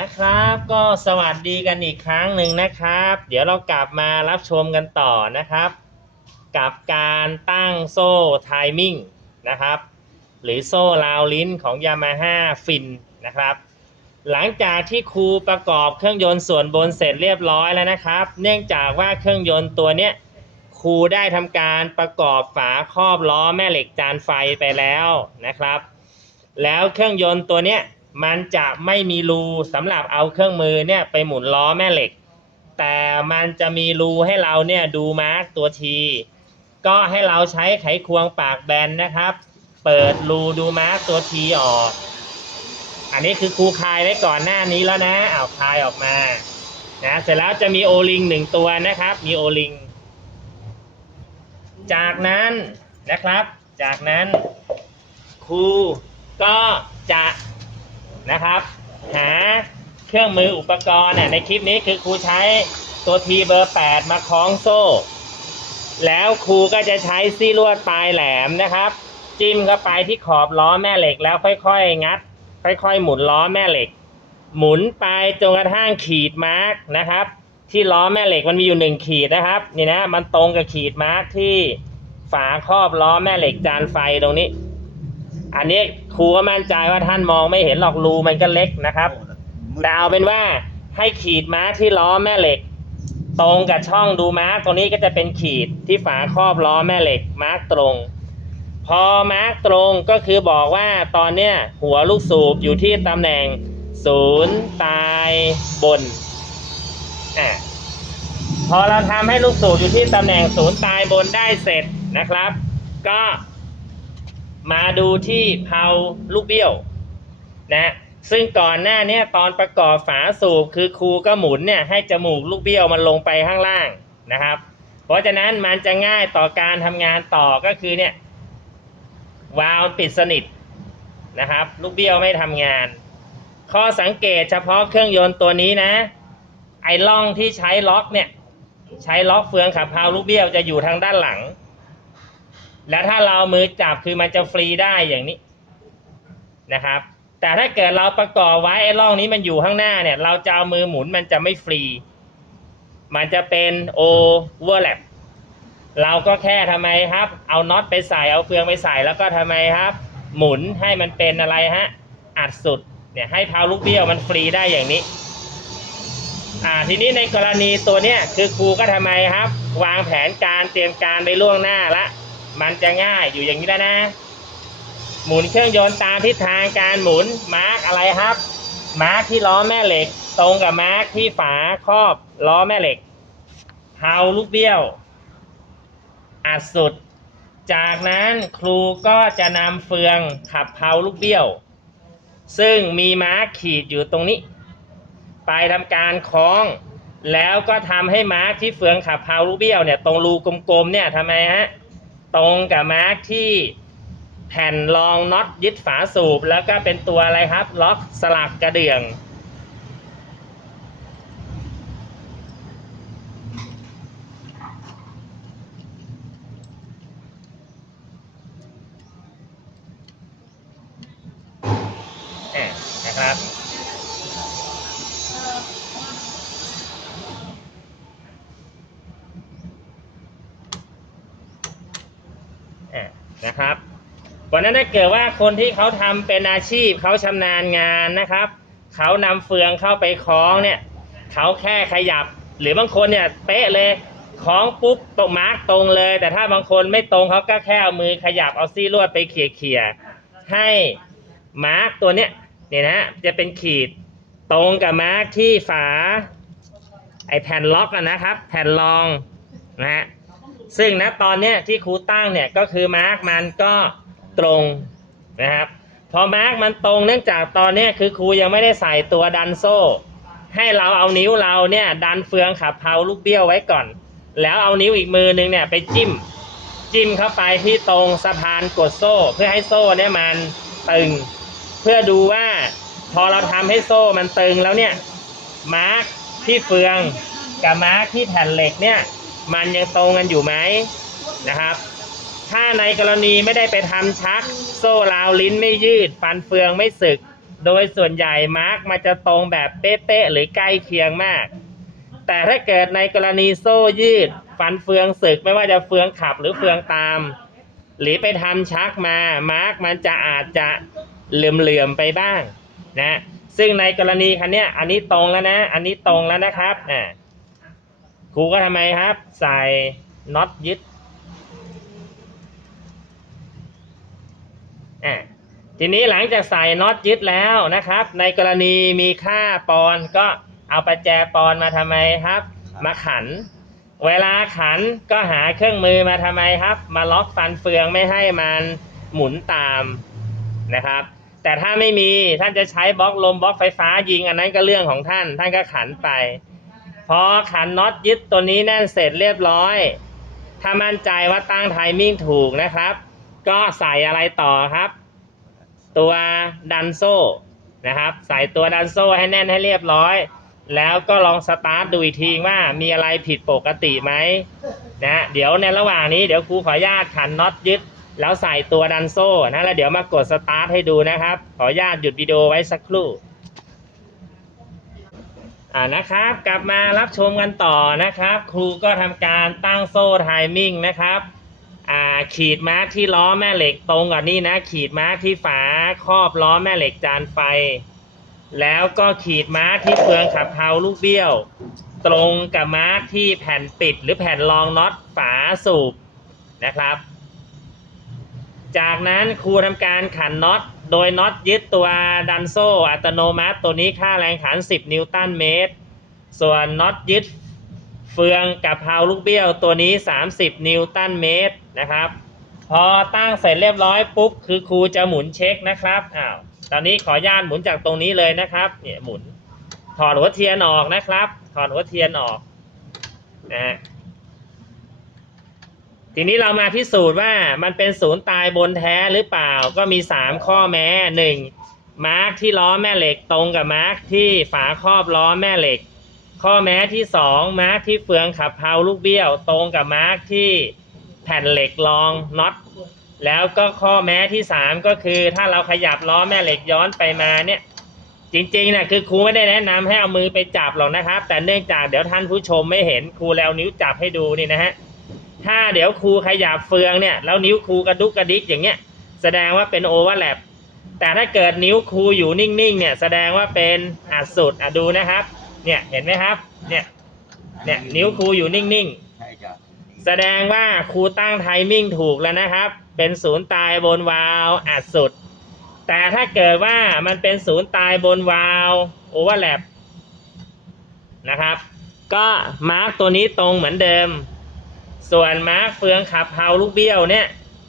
นะครับก็สวัสดีกันอีกครั้งหนึ่งนะครับ เดี๋ยวเรากลับมารับชมกันต่อนะครับ กับการตั้งโซ่ไทมิ่งนะครับ หรือโซ่ราวลิ้นของ Yamaha Fin นะครับ หลังจากที่ครูประกอบเครื่องยนต์ส่วนบนเสร็จเรียบร้อยแล้วนะครับ เนื่องจากว่าเครื่องยนต์ตัวเนี้ยครูได้ทำการประกอบฝาครอบล้อแม่เหล็กจานไฟไปแล้วนะครับ แล้วเครื่องยนต์ตัวเนี้ย มันจะไม่มีรูสำหรับเอาเครื่องมือเนี่ยไปหมุนล้อแม่เหล็ก แต่มันจะมีรูให้เราเนี่ยดูมาร์กตัวทีก็ให้เราใช้ไขควงปากแบนนะครับ เปิดรูดูมาร์กตัวทีออก อันนี้คือครูคลายไว้ก่อนหน้านี้แล้วนะเอาคลายออกมานะเสร็จแล้วจะมีโอลิงหนึ่งตัวนะครับ มีโอลิงจากนั้นนะครับ จากนั้นครูก็จะ นะครับ หาเครื่องมืออุปกรณ์นในคลิปนี้คือครูใช้ตัวทีเบอร์ 8 มาคล้องโซ่ แล้วครูก็จะใช้ซี่ลวดปลายแหลมนะครับ จิ้มเข้าไปที่ขอบล้อแม่เหล็กแล้วค่อยๆงัด ค่อยๆหมุนล้อแม่เหล็ก หมุนไปจนกระทั่งขีดมาร์กนะครับ ที่ล้อแม่เหล็กมันมีอยู่หนึ่งขีดนะครับนี่นะมันตรงกับขีดมาร์กที่ฝาครอบล้อแม่เหล็กจานไฟตรงนี้ อันนี้ครูก็มั่นใจว่าท่านมองไม่เห็นหรอกรูมันก็เล็กนะครับ แต่เอาเป็นว่าให้ขีดมาร์กที่ล้อแม่เหล็ก ตรงกับช่องดูมาร์กตรงนี้ก็จะเป็นขีดที่ฝาครอบล้อแม่เหล็กมาร์กตรง พอมาร์กตรงก็คือบอกว่าตอนเนี้ยหัวลูกสูบอยู่ที่ตำแหน่งศูนย์ตายบนอะพอเราทำให้ลูกสูบอยู่ที่ตำแหน่งศูนย์ตายบนได้เสร็จนะครับ ก็ มาดูที่เพาลูกเบี้ยวนะซึ่งก่อนหน้าเนี้ตอนประกอบฝาสูบคือครูก็หมุนเนี่ยให้จมูกลูกเบี้ยวมันลงไปข้างล่างนะครับ เพราะฉะนั้นมันจะง่ายต่อการทำงานต่อก็คือเนี่ยวาล์วปิดสนิทนะครับ ลูกเบี้ยวไม่ทำงาน ข้อสังเกตเฉพาะเครื่องยนต์ตัวนี้นะ ไอ้ล่องที่ใช้ล็อกเนี่ยใช้ล็อกเฟืองขับเพาลูกเบี้ยวจะอยู่ทางด้านหลัง แล้วถ้าเรามือจับคือมันจะฟรีได้อย่างนี้นะครับ แต่ถ้าเกิดเราประกอบไว้ไอ้ล่องนี้มันอยู่ข้างหน้าเนี่ย เราจะเอามือหมุนมันจะไม่ฟรี มันจะเป็นโอเวอร์แลปเราก็แค่ทำไมครับ เอาน็อตไปใส่เอาเฟืองไปใส่แล้วก็ทำไมครับ หมุนให้มันเป็นอะไรฮะอัดสุดเนี่ยให้พาวลูกเบี้ยวมันฟรีได้อย่างนี้อ่าทีนี้ในกรณีตัวเนี้ยคือครูก็ทำไมครับ วางแผนการเตรียมการไปล่วงหน้าละ มันจะง่ายอยู่อย่างนี้แล้วนะ หมุนเครื่องยนต์ตามทิศทางการหมุนมาร์กอะไรครับ มาร์กที่ล้อแม่เหล็ก ตรงกับมาร์กที่ฝาครอบล้อแม่เหล็กเผาลูกเบี้ยว อัดสุด จากนั้นครูก็จะนำเฟืองขับเผาลูกเบี้ยว ซึ่งมีมาร์กขีดอยู่ตรงนี้ ไปทำการคล้องแล้วก็ทำให้มาร์กที่เฟืองขับเผาลูกเบี้ยวเนี่ยตรงรูกลมๆเนี่ยทำไมฮะ ตรงกับมาร์กที่แผ่นรองน็อตยึดฝาสูบ แล้วก็เป็นตัวอะไรครับ ล็อกสลักกระเดื่อง นะครับ อะนะครับวันนั้นถ้าเกิดว่าคนที่เขาทำเป็นอาชีพเขาชำนาญงานนะครับ เขานำเฟืองเข้าไปคล้องเนี่ยเขาแค่ขยับ หรือบางคนเนี่ยเป๊ะเลยคล้องปุ๊บตรงมาร์กตรงเลย แต่ถ้าบางคนไม่ตรงเขาก็แค่เอามือขยับเอาซี่ลวดไปเขี่ยๆให้มาร์กตัวเนี้ยเนี่ยนะจะเป็นขีดตรงกับมาร์กที่ฝาไอแผ่นล็อกนะครับ แผ่นรองนะฮะ ซึ่งณตอนเนี้ยที่ครูตั้งเนี่ยก็คือมาร์กมันก็ตรงนะครับ พอมาร์กมันตรงเนื่องจากตอนเนี้ยคือครูยังไม่ได้ใส่ตัวดันโซ่ ให้เราเอานิ้วเราเนี่ยดันเฟืองขับเพาลูกเบี้ยวไว้ก่อน แล้วเอานิ้วอีกมือนึงเนี่ยไปจิ้มจิ้มเข้าไปที่ตรงสะพานกดโซ่ เพื่อให้โซ่เนี่ยมันตึง เพื่อดูว่าพอเราทำให้โซ่มันตึงแล้วเนี่ยมาร์กที่เฟืองกับมาร์กที่แผ่นเหล็กเนี่ย มันยังตรงกันอยู่ไหมนะครับ ถ้าในกรณีไม่ได้ไปทำชัก โซ่ราวลิ้นไม่ยืด ฟันเฟืองไม่สึก โดยส่วนใหญ่มาร์กมันจะตรงแบบเป๊ะๆหรือใกล้เคียงมาก แต่ถ้าเกิดในกรณีโซ่ยืด ฟันเฟืองสึกไม่ว่าจะเฟืองขับหรือเฟืองตาม หรือไปทำชักมามาร์กมันจะอาจจะเหลื่อมๆไปบ้างนะซึ่งในกรณีคันนี้อันนี้ตรงแล้วนะ อันนี้ตรงแล้วนะครับอ่า ครูก็ทำไมครับ ใส่น็อตยึดอ่าทีนี้หลังจากใส่น็อตยึดแล้วนะครับ ในกรณีมีค่าปอนด์ก็เอาประแจปอนด์มาทำไมครับ มาขัน เวลาขันก็หาเครื่องมือมาทำไมครับ มาล็อกฟันเฟืองไม่ให้มันหมุนตามนะครับ แต่ถ้าไม่มีท่านจะใช้บล็อกลมบล็อกไฟฟ้ายิงอันนั้นก็เรื่องของท่าน ท่านก็ขันไป พอขันน็อตยึดตัวนี้แน่นเสร็จเรียบร้อย ถ้ามั่นใจว่าตั้งไทมิ่งถูกนะครับ ก็ใส่อะไรต่อครับ ตัวดันโซ่นะครับ ใส่ตัวดันโซ่ให้แน่นให้เรียบร้อย แล้วก็ลองสตาร์ทดูอีกทีว่ามีอะไรผิดปกติไหมนะเดี๋ยวในระหว่างนี้เดี๋ยวครูขออนุญาตขันน็อตยึด แล้วใส่ตัวดันโซ่นะแล้วเดี๋ยวมากดสตาร์ทให้ดูนะครับ ขออนุญาตหยุดวิดีโอไว้สักครู่ อ่านะครับ กลับมารับชมกันต่อนะครับ ครูก็ทำการตั้งโซ่ไทมิ่งนะครับอ่าขีดมาร์กที่ล้อแม่เหล็กตรงกับนี่นะ ขีดมาร์กที่ฝาครอบล้อแม่เหล็กจานไฟ แล้วก็ขีดมาร์กที่เฟืองขับเพลาลูกเบี้ยว ตรงกับมาร์กที่แผ่นปิดหรือแผ่นรองน็อตฝาสูบนะครับ จากนั้นครูทำการขันน็อต โดยน็อตยึดตัวดันโซ่อัตโนมัติ ตัวนี้ค่าแรงขัน 10 นิวตันเมตร ส่วนน็อตยึดเฟืองกับเพลาลูกเบี้ยวตัวนี้ 30 นิวตันเมตรนะครับ พอตั้งเสร็จเรียบร้อยปุ๊บคือครูจะหมุนเช็คนะครับอ้าวตอนนี้ขอญาตหมุนจากตรงนี้เลยนะครับเนี่ยหมุนถอดหัวเทียนออกนะครับ ถอดหัวเทียนออกนะฮะ ทีนี้เรามาพิสูจน์ว่ามันเป็นศูนย์ตายบนแท้หรือเปล่าก็มี 3 ข้อแม้หนึ่งมาร์กที่ล้อแม่เหล็กตรงกับมาร์กที่ฝาครอบล้อแม่เหล็ก ข้อแม้ที่ 2 มาร์กที่เฟืองขับเพลาลูกเบี้ยว ตรงกับมาร์กที่แผ่นเหล็กรองน็อตแล้วก็ข้อแม้ที่ 3 ก็คือถ้าเราขยับล้อแม่เหล็กย้อนไปมาเนี่ยจริงๆนะคือครูไม่ได้แนะนำให้เอามือไปจับหรอกนะครับ แต่เนื่องจากเดี๋ยวท่านผู้ชมไม่เห็นครูแล้วนิ้วจับให้ดูนี่นะฮะ ถ้าเดี๋ยวครูขยับเฟืองเนี่ยแล้วนิ้วครูกระดุกกระดิกอย่างเงี้ยแสดงว่าเป็นโอเวอร์แลปแต่ถ้าเกิดนิ้วครูอยู่นิ่งๆเนี่ยแสดงว่าเป็นอัดสุดอะดูนะครับ เนี่ยเห็นไหมครับ เนี่ยเนี่ยนิ้วครูอยู่นิ่งๆใช่จ้ะแสดงว่าครูตั้งไทมิ่งถูกแล้วนะครับ เป็นศูนย์ตายบนวาล์วอัดสุด แต่ถ้าเกิดว่ามันเป็นศูนย์ตายบนวาล์วโอเวอร์แลปนะครับ ก็มาร์กตัวนี้ตรงเหมือนเดิม ส่วนมาร์กเฟืองขับเพลาลูกเบี้ยวเนี่ย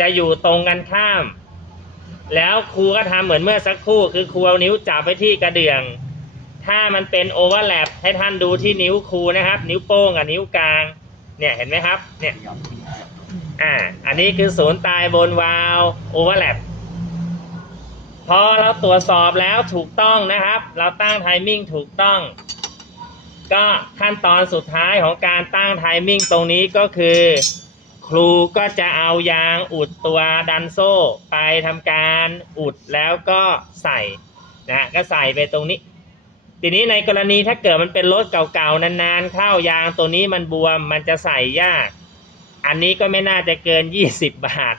จะอยู่ตรงกันข้าม แล้วครูก็ทำเหมือนเมื่อสักครู่ คือครูเอานิ้วจับไปที่กระเดื่อง ถ้ามันเป็นโอเวอร์แลปให้ท่านดูที่นิ้วครูนะครับ นิ้วโป้งกับนิ้วกลาง เนี่ยเห็นไหมครับ เนี่ย อะอ่าอันนี้คือศูนย์ตายบนวาลโอเวอร์แลปพอเราตรวจสอบแล้วถูกต้องนะครับ เราตั้งไทมิ่งถูกต้อง ก็ขั้นตอนสุดท้ายของการตั้งไทมิ่งตรงนี้ก็คือ ครูก็จะเอายางอุดตัวดันโซ่ไปทำการอุดแล้วก็ใส่นะก็ใส่ไปตรงนี้ ทีนี้ในกรณีถ้าเกิดมันเป็นรถเก่าๆนานๆเข้ายางตัวนี้มันบวมมันจะใส่ยาก อันนี้ก็ไม่น่าจะเกิน 20 บาท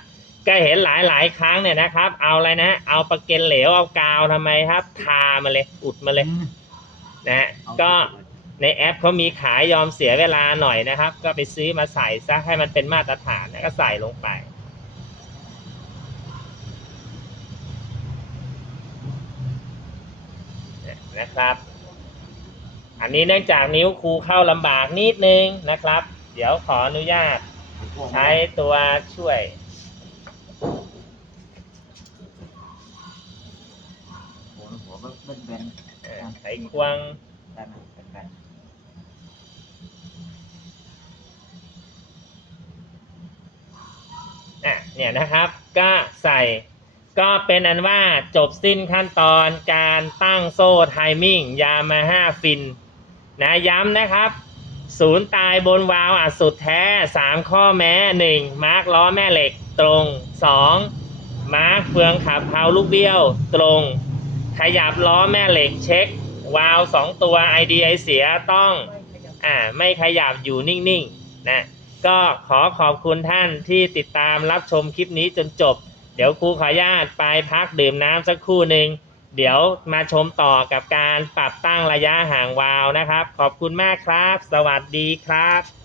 ก็เห็นหลายๆ ครั้งเนี่ยนะครับ เอาอะไรนะ เอาปากเกนเหลวเอากาวทำไมครับ ทามาเลยอุดมาเลยนะก็ ในแอปเขามีขายยอมเสียเวลาหน่อยนะครับ ก็ไปซื้อมาใส่ซะให้มันเป็นมาตรฐานแล้วก็ใส่ลงไป นะครับ อันนี้เนื่องจากนิ้วครูเข้าลำบากนิดนึงนะครับ เดี๋ยวขออนุญาตใช้ตัวช่วยหัวหัวเบิ้ลเบนเอ่อไขควง ได้ไหมเป็นแบน อะ เนี่ยนะครับ ก็ใส่ ก็เป็นอันว่าจบสิ้นขั้นตอนการตั้งโซ่ไทมิ่งยามาฮ่าฟินนะย้ำนะครับศูนย์ตายบนวาล์วอัดสุดแท้ 3 ข้อแม้ 1. มาร์กล้อแม่เหล็กตรง 2. มาร์กเฟืองขับเพลาลูกเบี้ยวตรง ขยับล้อแม่เหล็กเช็ควาล์วสองตัว IDI เสียต้องอ่าไม่ขยับอยู่นิ่งๆนะ ก็ขอขอบคุณท่านที่ติดตามรับชมคลิปนี้จนจบ เดี๋ยวครูขออนุญาตไปพักดื่มน้ำสักครู่หนึ่งเดี๋ยวมาชมต่อกับการปรับตั้งระยะห่างวาวนะครับ ขอบคุณมากครับ สวัสดีครับ